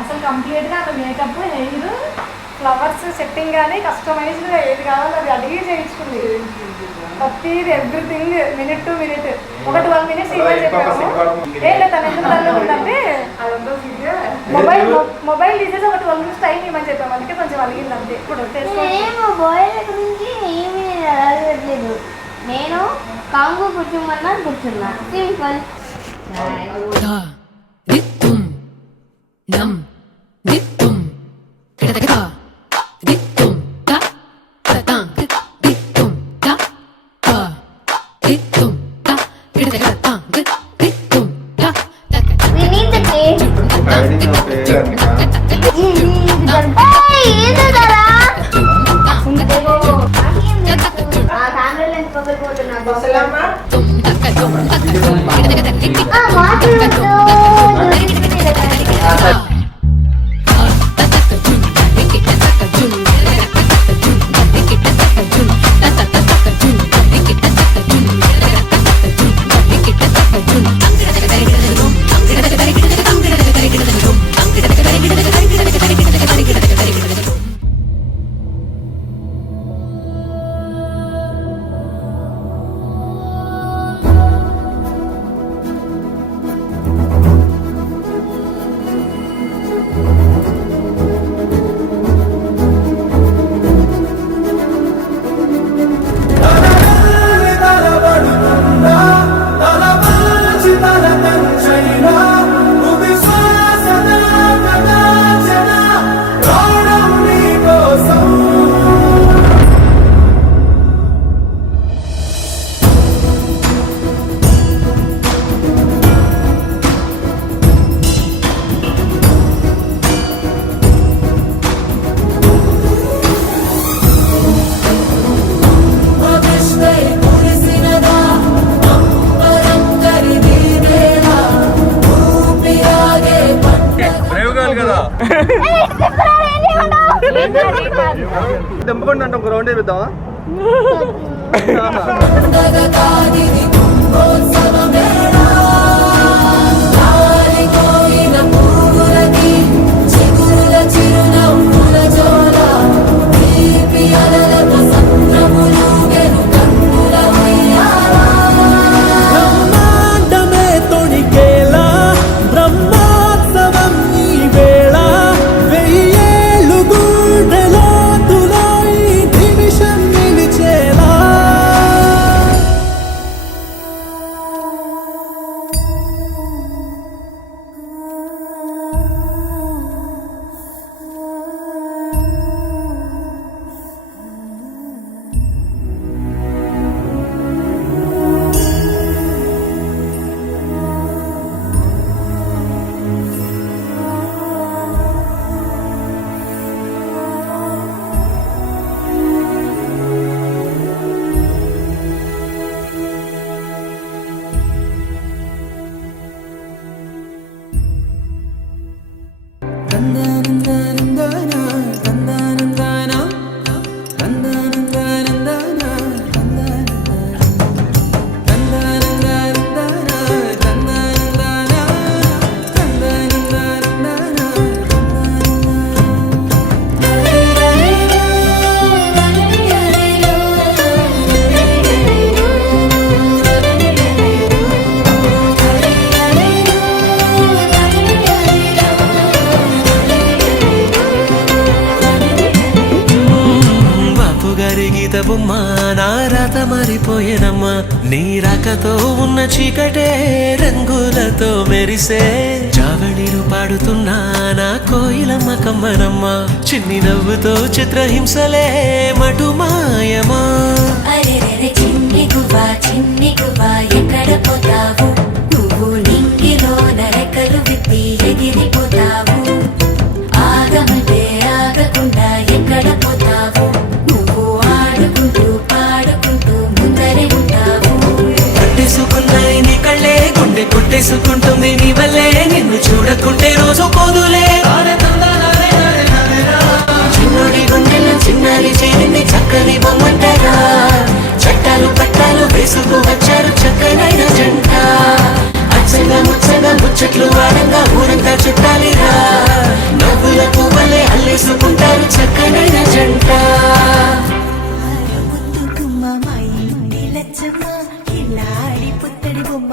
అసలు కంప్లీట్గా అక్కడ మేకప్ హెయిర్ ఫ్లవర్స్ సెట్టింగ్ కానీ కస్టమైజ్డ్గా ఏది కావాలో అది అడిగి చేయించుకుంది. ప్రతిది ఎవ్రీథింగ్ మినిట్ టు మినిట్. ఒక 12 minutes ఇవ్వాలి చెప్పాము. తను ఎందుకు దానిలో ఉందంటే మొబైల్ తీసేసి ఒక 12 minutes టైం ఇవ్వమని చెప్పాము. అందుకే కొంచెం అలిగింది అంతే. ఇప్పుడు మొబైల్ గురించి ఏమీ అడగట్లేదు. నేను కాంగు కూర్చోమన్నా కూర్చున్నా. సింపుల్. దెబ్బకుండా అంటే ఒక రౌండ్ వేద్దామా? బొమ్మ నా రాత మారిపోయేనమ్మా నీ రాకతో ఉన్న చీకటే రంగులతో మెరిసే జావళిలు పాడుతున్నా నా కోయిలమ్మ కమ్మనమ్మ చిన్ని నవ్వుతో చిత్రహింసలే మటుమాయమా చిన్ని గువ్వా ఎక్కడ పోతావు నువ్వు నింగిలో నరకలు విప్పి ఎగిరిపోతావు ఆగమంటే ఆగకుండా ఎక్కడ పోతావు నువ్వు ఆడుకుంటూ పాడుకుంటూ ముందరే ఉంటావు పట్టేసుకున్నాయి నీ కళ్ళే గుండె కొట్టేసుకుంటుంది నీ వల్లే నిన్ను చూడకుంటే రోజు పోదులే చిన్నడి గుండెల్లో చిన్నారి చేరింది చక్కని బొమ్మంటారా చట్టాలు పట్టాలు వేసుకు వచ్చారు చక్కనైన జంట అచ్చగా ముచ్చగా ముచ్చట్లు వాడంగా ఊరంతా చుట్టాలు చేసుకుంటారు చక్కనైన జంట ముద్దు గుమ్మ మా ఇంటి లచ్చమ్మ ఇల్లాడి పుత్తడి బొమ్మ